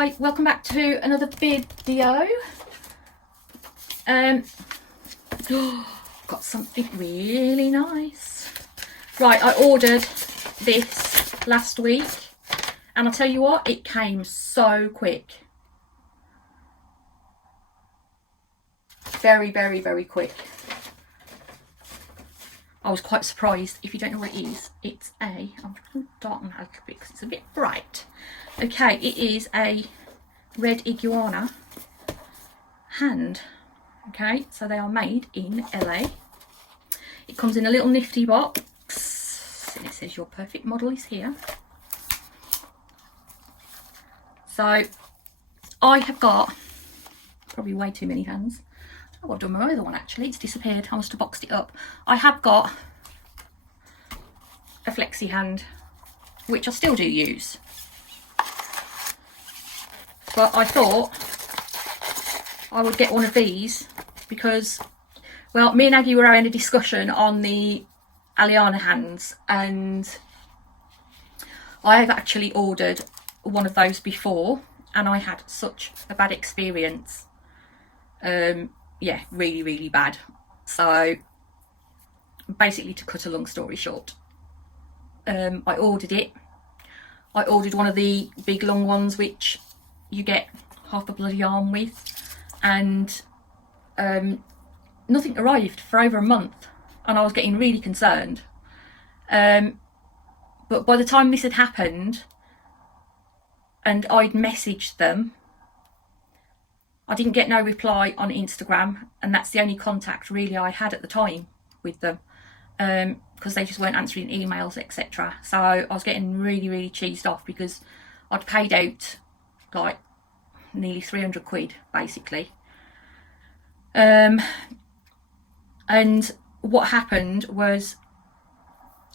Hi, welcome back to another video. Got something really nice. Right, I ordered this last week and I'll tell you what, it came so quick. Very, very, very quick. I was quite surprised. If you don't know what it is, it's I'm going to darken that a little bit because it's a bit bright. Okay, it is a red iguana hand. Okay, so they are made in LA. It comes in a little nifty box and it says your perfect model is here. So I have got probably way too many hands. I don't know what I've done with my other one actually, it's disappeared. I must have boxed it up. I have got a Flexihand, which I still do use. But I thought I would get one of these because, well, me and Aggie were having a discussion on the Aliexpress hands and I have actually ordered one of those before and I had such a bad experience. Yeah, really, really bad. So basically, to cut a long story short, I ordered it. I ordered one of the big long ones which you get half a bloody arm with, and nothing arrived for over a month and I was getting really concerned. But by the time this had happened and I'd messaged them, I didn't get no reply on Instagram, and that's the only contact really I had at the time with them, because they just weren't answering emails, etc. So I was getting really, really cheesed off because I'd paid out like nearly 300 quid basically. And what happened was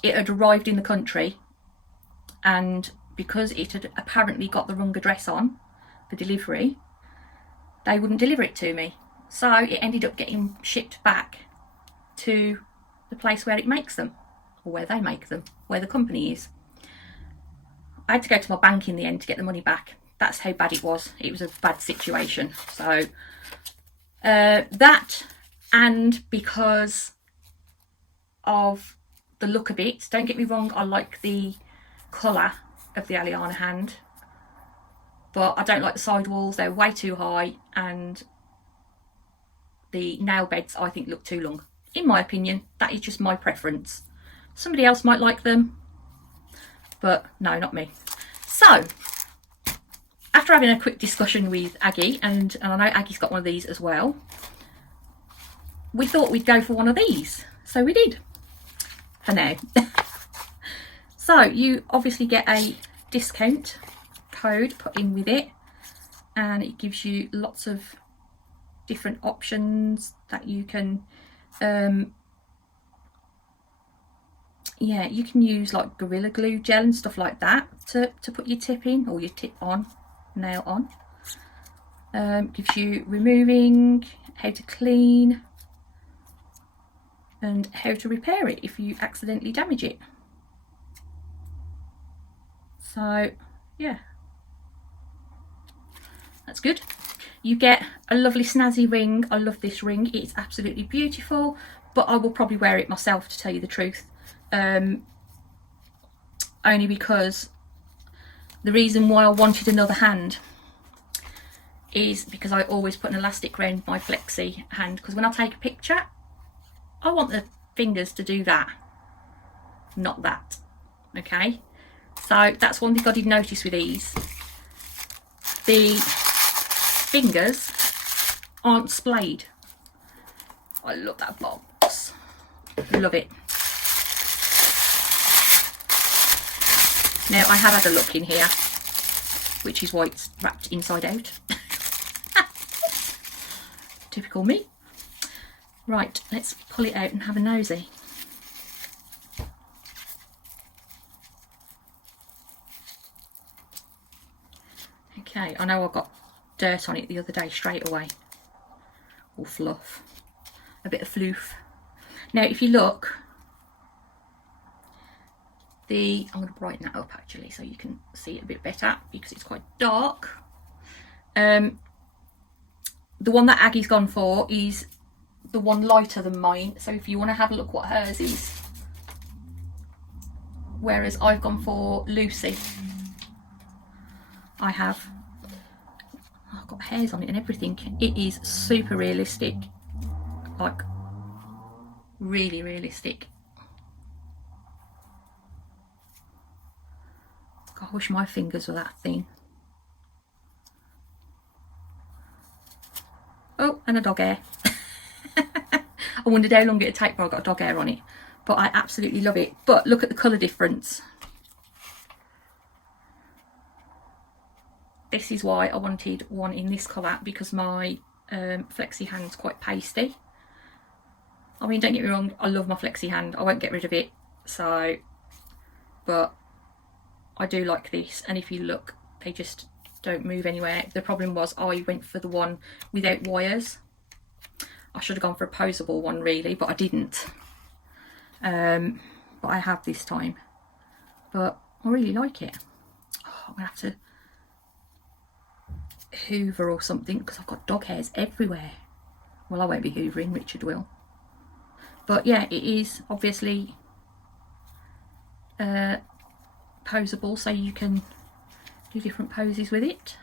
it had arrived in the country, and because it had apparently got the wrong address on for delivery, they wouldn't deliver it to me. So it ended up getting shipped back to the place where it makes them, or where they make them, where the company is. I had to go to my bank in the end to get the money back. That's how bad it was. It was a bad situation. So that, and because of the look of it, don't get me wrong, I like the colour of the Aliexpress hand, but I don't like the sidewalls. They're way too high, and the nail beds I think look too long. In my opinion, that is just my preference. Somebody else might like them, but no, not me. So after having a quick discussion with Aggie, and I know Aggie's got one of these as well, we thought we'd go for one of these. So we did, for now. So you obviously get a discount code put in with it, and it gives you lots of different options that you can yeah, you can use like Gorilla Glue gel and stuff like that to put your tip in, or your tip on, nail on. Gives you removing, how to clean, and how to repair it if you accidentally damage it. So yeah, that's good. You get a lovely snazzy ring. I love this ring, it's absolutely beautiful, but I will probably wear it myself, to tell you the truth, only because the reason why I wanted another hand is because I always put an elastic around my flexi hand, because when I take a picture I want the fingers to do that, not that. Okay, so that's one thing I did notice with these. The fingers aren't splayed. I love that box, love it. Now I have had a look in here, which is why it's wrapped inside out. Typical me. Right, let's pull it out and have a nosy. Okay, I know I got dirt on it the other day straight away, or fluff, a bit of floof. Now if you look, I'm going to brighten that up actually so you can see it a bit better because it's quite dark. The one that Aggie's gone for is the one lighter than mine, so if you want to have a look what hers is. Whereas I've gone for Lucy. I've got hairs on it and everything. It is super realistic, like really realistic. God, I wish my fingers were that thin. Oh, and a dog hair. I wondered how long it'd take before I got dog hair on it, but I absolutely love it. But look at the colour difference. This is why I wanted one in this colour, because my Flexihand's quite pasty. I mean, don't get me wrong, I love my Flexihand, I won't get rid of it, so, but I do like this, and if you look, they just don't move anywhere. The problem was I went for the one without wires. I should have gone for a poseable one really, but I didn't. But I have this time. But I really like it. Oh, I'm gonna have to hoover or something because I've got dog hairs everywhere. Well, I won't be hoovering, Richard will. But yeah, it is obviously poseable, so you can do different poses with it.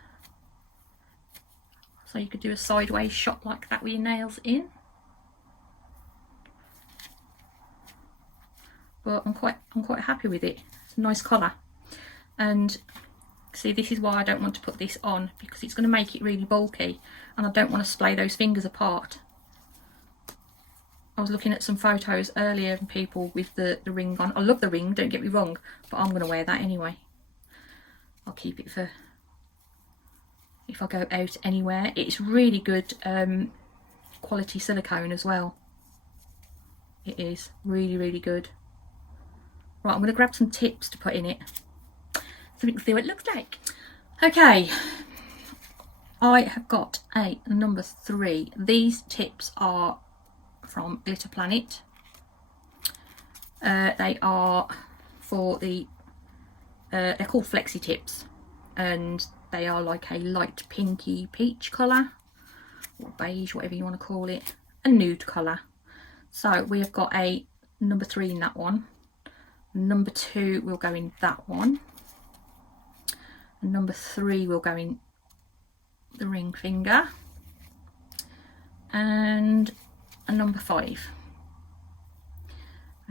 So you could do a sideways shot like that with your nails in. But I'm quite happy with it. It's a nice colour. And see, this is why I don't want to put this on, because it's going to make it really bulky and I don't want to splay those fingers apart. I was looking at some photos earlier of people with the ring on. I love the ring, don't get me wrong, but I'm going to wear that anyway. I'll keep it for if I go out anywhere. It's really good quality silicone as well. It is really, really good. Right, I'm going to grab some tips to put in it so we can see what it looks like. Okay, I have got a number 3. These tips are from Glitter Planet. They are for the they're called Flexi Tips, and they are like a light pinky peach colour, or beige, whatever you want to call it, a nude colour. So we have got a number 3 in that one, number 2 will go in that one, and number 3 will go in the ring finger, and a number 5.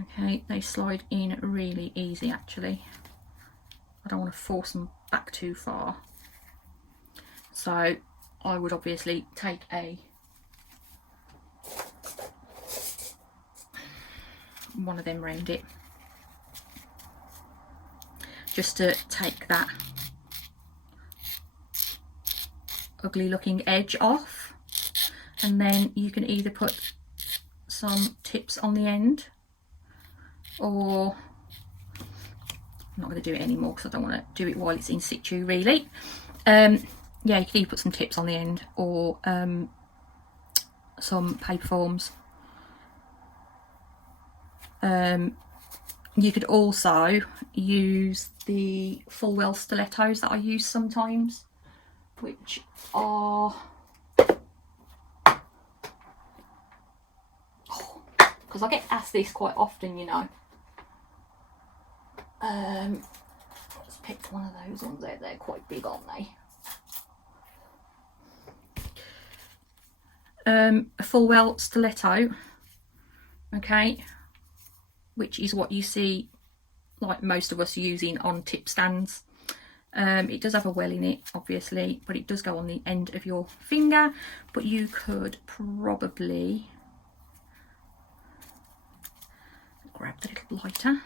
Okay, they slide in really easy actually. I don't want to force them back too far, so I would obviously take one of them round it, just to take that ugly looking edge off, and then you can either put some tips on the end, or I'm not going to do it anymore because I don't want to do it while it's in situ really. Yeah, you can either put some tips on the end or some paper forms. You could also use the full well stilettos that I use sometimes, which are, because I get asked this quite often, you know. Let's pick one of those ones out. They're quite big, aren't they? A full well stiletto, okay, which is what you see like most of us using on tip stands. It does have a well in it obviously, but it does go on the end of your finger, but you could probably grab the little lighter,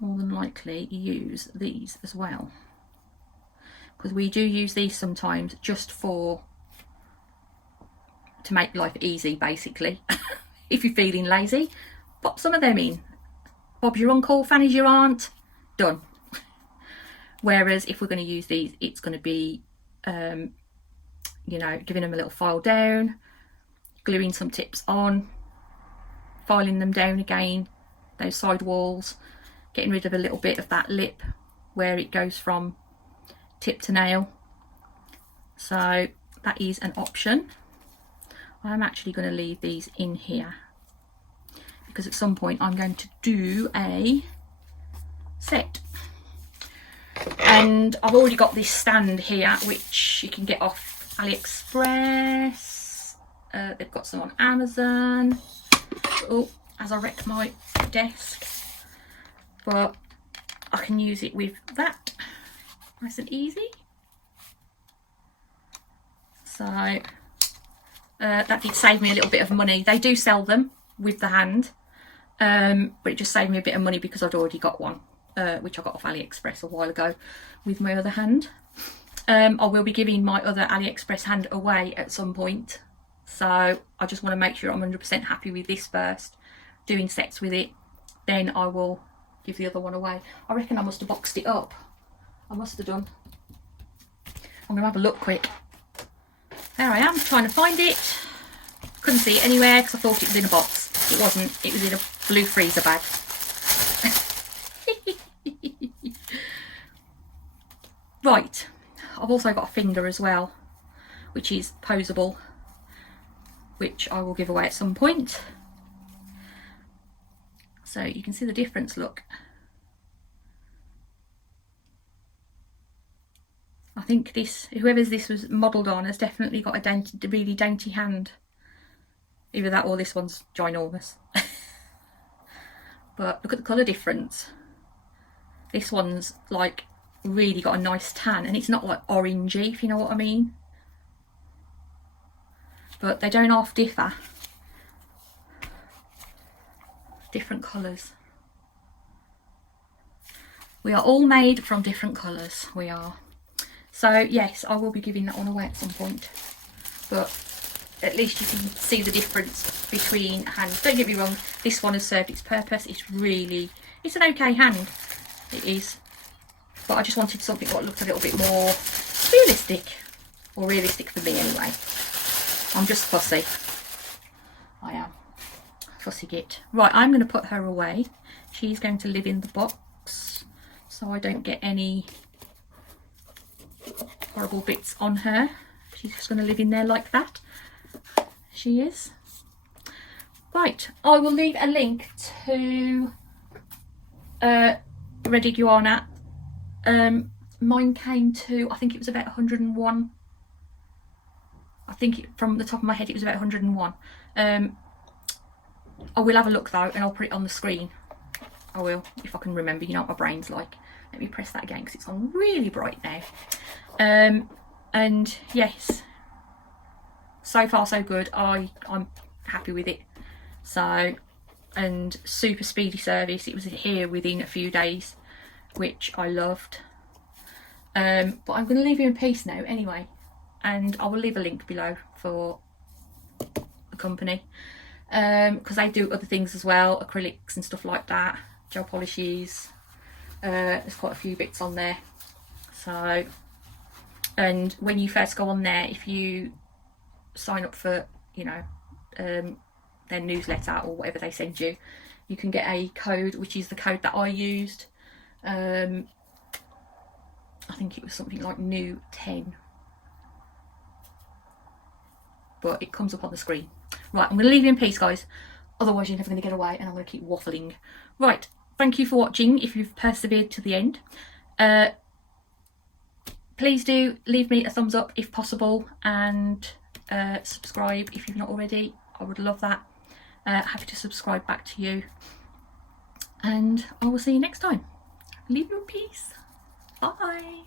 more than likely use these as well, because we do use these sometimes just to make life easy basically. If you're feeling lazy, pop some of them in. Bob's your uncle, Fanny's your aunt, done. Whereas if we're going to use these, it's going to be you know, giving them a little file down, gluing some tips on, filing them down again, those side walls, getting rid of a little bit of that lip where it goes from tip to nail, So that is an option. I'm actually going to leave these in here because at some point I'm going to do a set. And I've already got this stand here which you can get off Aliexpress. They've got some on Amazon. Oh, as I wreck my desk. But I can use it with that. Nice and easy. So that did save me a little bit of money. They do sell them with the hand, but it just saved me a bit of money because I'd already got one, which I got off Aliexpress a while ago with my other hand. I will be giving my other Aliexpress hand away at some point, so I just want to make sure I'm 100% happy with this first, doing sets with it, then I will give the other one away. I reckon I must have boxed it up. I must have done. I'm going to have a look quick. There I am, trying to find it. Couldn't see it anywhere because I thought it was in a box. It wasn't, it was in a blue freezer bag. Right, I've also got a finger as well, which is poseable, which I will give away at some point. So you can see the difference, look. I think this, whoever's this was modelled on, has definitely got a dainty, really dainty hand. Either that or this one's ginormous. But look at the colour difference. This one's like really got a nice tan, and it's not like orangey, if you know what I mean. But they don't half differ. Different colours. We are all made from different colours, we are. So yes, I will be giving that one away at some point, but at least you can see the difference between hands. Don't get me wrong, this one has served its purpose. It's really, it's an okay hand, it is, but I just wanted something that looked a little bit more realistic, or realistic for me anyway. I'm just fussy. I am fussy git. Right, I'm going to put her away. She's going to live in the box so I don't get any horrible bits on her. She's just going to live in there like that. She is. Right, I will leave a link to Red Iguana. Mine came to, I think it was about 101. I think from the top of my head it was about 101. I will have a look though, and I'll put it on the screen. I will, if I can remember. You know what my brain's like. Let me press that again because it's on really bright now. And yes, so far so good. I'm happy with it. So, and super speedy service. It was here within a few days, which I loved. But I'm going to leave you in peace now anyway, and I will leave a link below for the company, because they do other things as well, acrylics and stuff like that, gel polishes. There's quite a few bits on there. So, and when you first go on there, if you sign up for, you know, their newsletter or whatever they send you, you can get a code, which is the code that I used. I think it was something like new 10, but it comes up on the screen. Right, I'm going to leave you in peace, guys, otherwise you're never going to get away and I'm going to keep waffling. Right, thank you for watching if you've persevered to the end. Please do leave me a thumbs up if possible, and subscribe if you've not already. I would love that. Happy to subscribe back to you, and I will see you next time. Leave you in peace. Bye.